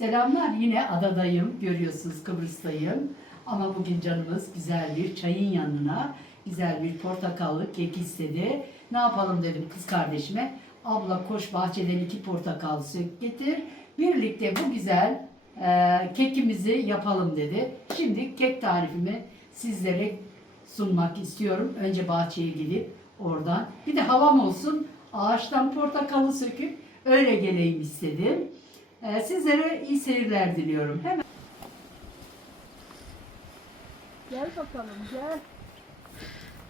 Selamlar yine adadayım görüyorsunuz Kıbrıs'tayım. Ama bugün canımız güzel bir çayın yanına güzel bir portakallı kek istedi. Ne yapalım dedim kız kardeşime. Abla koş bahçeden iki portakal sök getir. Birlikte bu güzel e, kekimizi yapalım dedi. Şimdi kek tarifimi sizlere sunmak istiyorum. Önce bahçeye gidip oradan bir de havam olsun ağaçtan portakalı söküp öyle geleyim istedim. Ee, sizlere iyi seyirler diliyorum. Hemen Gel bakalım gel.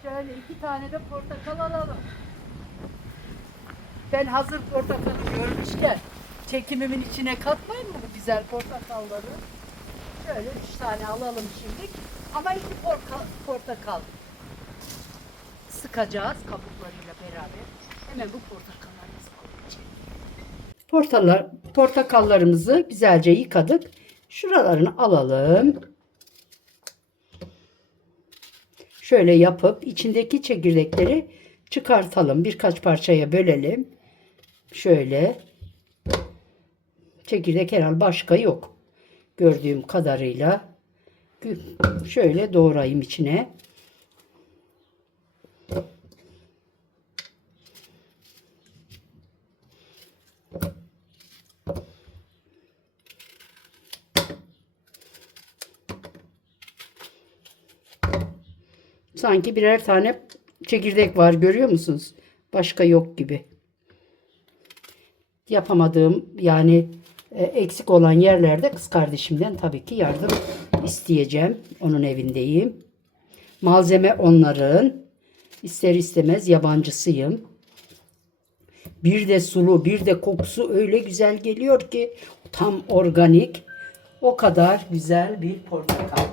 Şöyle iki tane de portakal alalım. Ben hazır portakalı görmüşken çekimimin içine katmayayım mı bu güzel portakalları? Şöyle üç tane alalım şimdi. Ama iki porka- portakal sıkacağız kabuklarıyla beraber. Hemen bu koyacağız. Portalar, portakallarımızı güzelce yıkadık. Şuralarını alalım. Şöyle yapıp içindeki çekirdekleri çıkartalım. Birkaç parçaya bölelim. Şöyle. Çekirdek herhalde başka yok. Gördüğüm kadarıyla. Şöyle doğrayayım içine. Sanki birer tane çekirdek var görüyor musunuz? Başka yok gibi. Yapamadığım yani e, eksik olan yerlerde kız kardeşimden tabii ki yardım isteyeceğim. Onun evindeyim. Malzeme onların. İster istemez yabancısıyım. Bir de sulu, bir de kokusu öyle güzel geliyor ki tam organik. O kadar güzel bir portakal.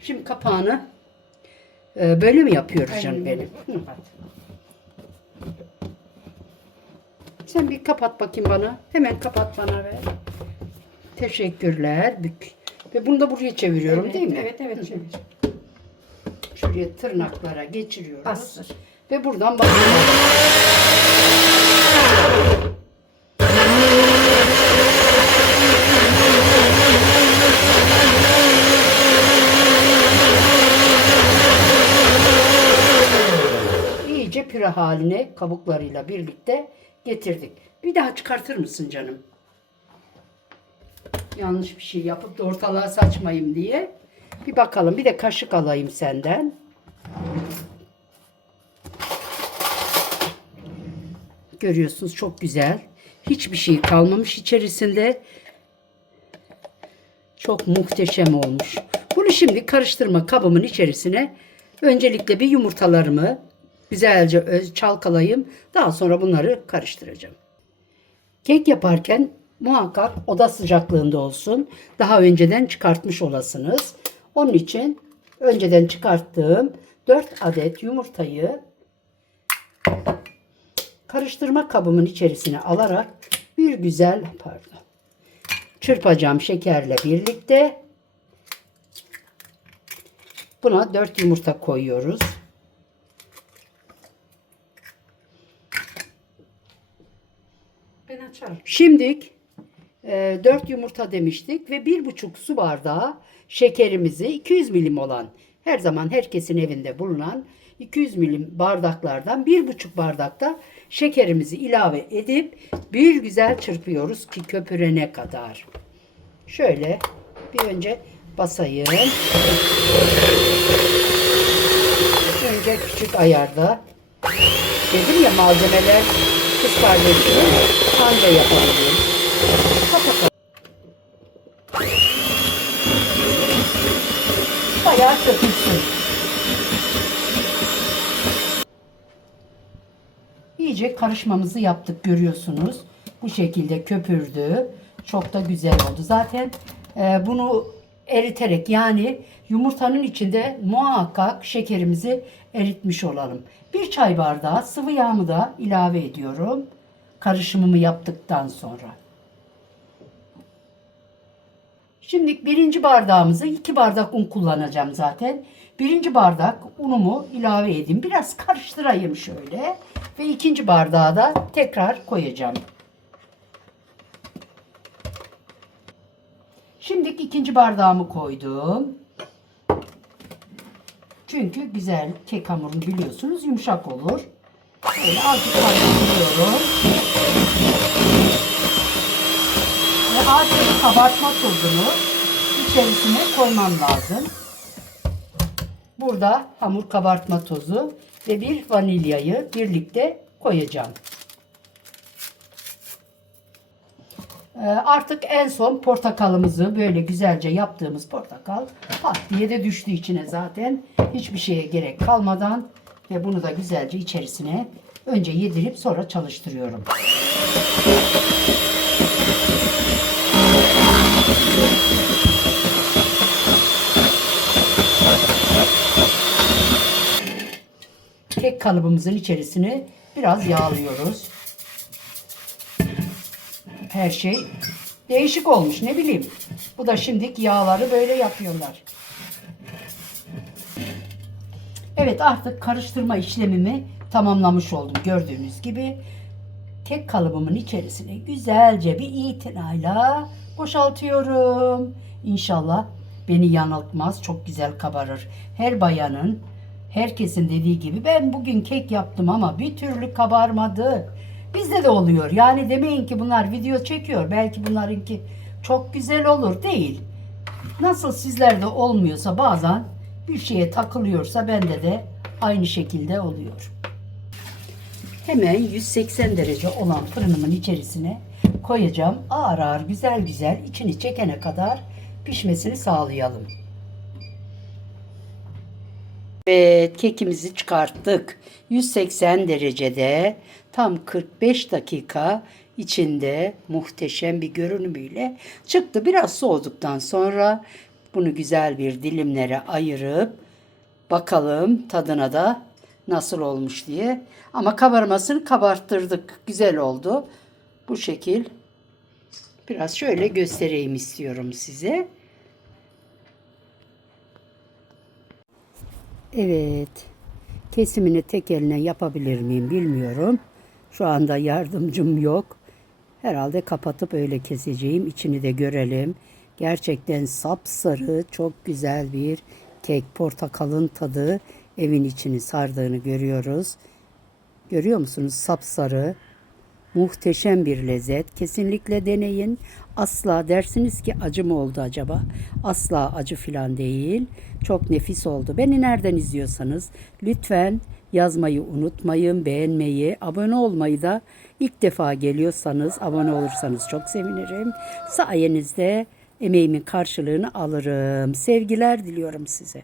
Şimdi kapağını ee, böyle mi yapıyoruz canım benim? Hı. Sen bir kapat bakayım bana. Hemen kapat bana ver. Teşekkürler. Bük. Ve bunu da buraya çeviriyorum Evet, değil mi? Evet evet çevir. Şuraya tırnaklara geçiriyoruz. Bastır. Ve buradan basıyoruz. iyice püre haline kabuklarıyla birlikte getirdik. Bir daha çıkartır mısın canım? Yanlış bir şey yapıp da ortalığa saçmayayım diye. Bir bakalım. Bir de kaşık alayım senden. Görüyorsunuz çok güzel. Hiçbir şey kalmamış içerisinde. Çok muhteşem olmuş. Bunu şimdi karıştırma kabımın içerisine öncelikle bir yumurtalarımı güzelce çalkalayayım. Daha sonra bunları karıştıracağım. Kek yaparken muhakkak oda sıcaklığında olsun. Daha önceden çıkartmış olasınız. Onun için önceden çıkarttığım 4 adet yumurtayı karıştırma kabımın içerisine alarak bir güzel pardon çırpacağım şekerle birlikte. Buna 4 yumurta koyuyoruz. Açarım. Şimdilik e, 4 yumurta demiştik ve 1,5 su bardağı şekerimizi 200 milim olan her zaman herkesin evinde bulunan 200 milim bardaklardan 1,5 bardakta şekerimizi ilave edip bir güzel çırpıyoruz ki köpürene kadar. Şöyle bir önce basayım. Önce küçük ayarda. Dedim ya malzemeler kız kardeşim anca yapabilirim. Kapatalım. Bayağı köpürsün. İyice karışmamızı yaptık görüyorsunuz. Bu şekilde köpürdü. Çok da güzel oldu. Zaten e, bunu eriterek yani yumurtanın içinde muhakkak şekerimizi eritmiş olalım. Bir çay bardağı sıvı yağımı da ilave ediyorum. Karışımımı yaptıktan sonra. Şimdi birinci bardağımızı iki bardak un kullanacağım zaten. Birinci bardak unumu ilave edeyim. Biraz karıştırayım şöyle. Ve ikinci bardağı da tekrar koyacağım. Şimdi ikinci bardağımı koydum. Çünkü güzel kek hamurunu biliyorsunuz yumuşak olur. Böyle azıcık karıştırıyorum. Ve azıcık kabartma tozunu içerisine koymam lazım. Burada hamur kabartma tozu ve bir vanilyayı birlikte koyacağım. Artık en son portakalımızı böyle güzelce yaptığımız portakal pat diye de düştü içine zaten. Hiçbir şeye gerek kalmadan ve bunu da güzelce içerisine önce yedirip sonra çalıştırıyorum. Kek kalıbımızın içerisine biraz yağlıyoruz. Her şey değişik olmuş ne bileyim. Bu da şimdiki yağları böyle yapıyorlar. Evet artık karıştırma işlemimi tamamlamış oldum gördüğünüz gibi. Kek kalıbımın içerisine güzelce bir itinayla boşaltıyorum. İnşallah beni yanıltmaz. Çok güzel kabarır. Her bayanın, herkesin dediği gibi ben bugün kek yaptım ama bir türlü kabarmadı. Bizde de oluyor. Yani demeyin ki bunlar video çekiyor. Belki bunlarınki çok güzel olur. Değil. Nasıl sizlerde olmuyorsa bazen bir şeye takılıyorsa bende de aynı şekilde oluyor. Hemen 180 derece olan fırınımın içerisine koyacağım. Ağır ağır güzel güzel içini çekene kadar pişmesini sağlayalım. Evet kekimizi çıkarttık. 180 derecede tam 45 dakika içinde muhteşem bir görünümüyle çıktı. Biraz soğuduktan sonra bunu güzel bir dilimlere ayırıp bakalım tadına da nasıl olmuş diye. Ama kabarmasını kabarttırdık. Güzel oldu. Bu şekil biraz şöyle göstereyim istiyorum size. Evet. Kesimini tek eline yapabilir miyim bilmiyorum. Şu anda yardımcım yok. Herhalde kapatıp öyle keseceğim. İçini de görelim. Gerçekten sapsarı, çok güzel bir kek. Portakalın tadı evin içini sardığını görüyoruz. Görüyor musunuz? Sapsarı. Muhteşem bir lezzet. Kesinlikle deneyin. Asla dersiniz ki acı mı oldu acaba? Asla acı filan değil. Çok nefis oldu. Beni nereden izliyorsanız lütfen yazmayı unutmayın, beğenmeyi, abone olmayı da ilk defa geliyorsanız abone olursanız çok sevinirim. Sayenizde emeğimin karşılığını alırım. Sevgiler diliyorum size.